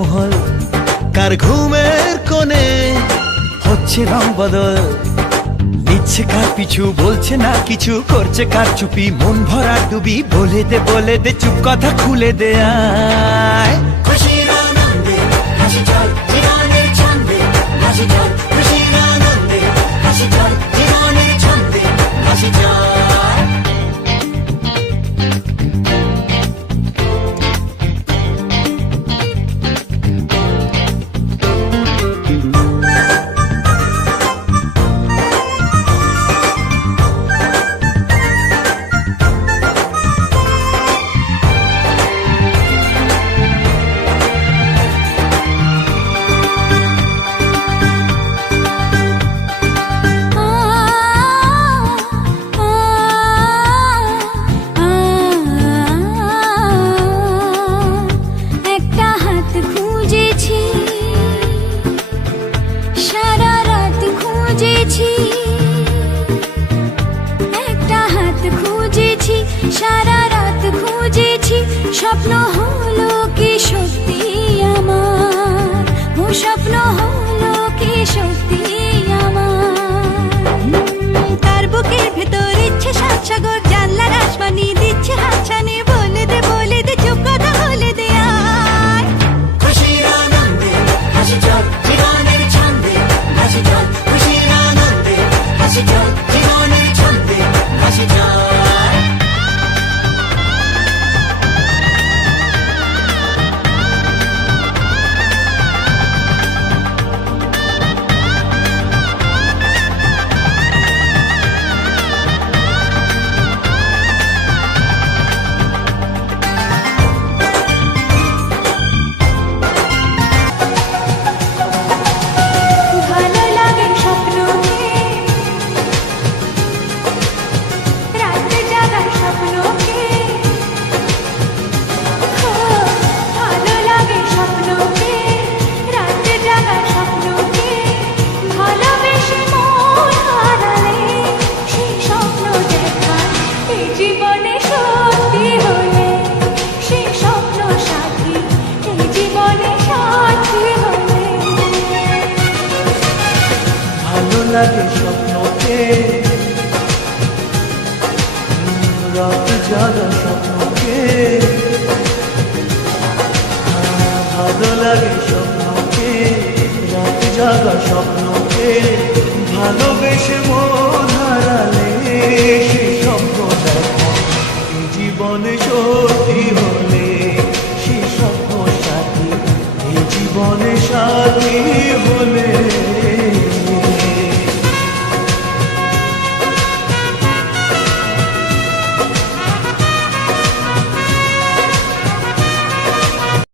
মহল, কার ঘুমের কোণে হচ্ছে রং বদল, নিচ্ছে কার পিছু, বলছে না কিছু, করছে কার চুপি, মন ভরা ডুবি, বলে দে চুপ কথা খুলে দে আয়। খুশির আনন্দে হাসি চল জীবনের ছন্দে, হাসি চল খুশির আনন্দে, হাসি চল জীবনের ছন্দে, হাসি চল। সারা রাত খুঁজেছি, স্বপ্ন হলো কি সত্যি আমার, ও স্বপ্ন হলো কি সত্যি আমার। তার বুকের ভেতর ইচ্ছে সাত সাগর, জানলার আসমানি দিচ্ছে হাতছানি, বলে দে চুপ কথা বলে দে আর। খুশির আনন্দে হাসি চল জীবনের ছন্দে, হাসি চল খুশির আনন্দে, হাসি চল জীবনের ছন্দে, হাসি চল। লাগে স্বপ্নকে, রাত জাগা স্বপ্নকে, ভালো লাগে স্বপ্নকে, রাত জাগা স্বপ্নকে, ভালোবেসে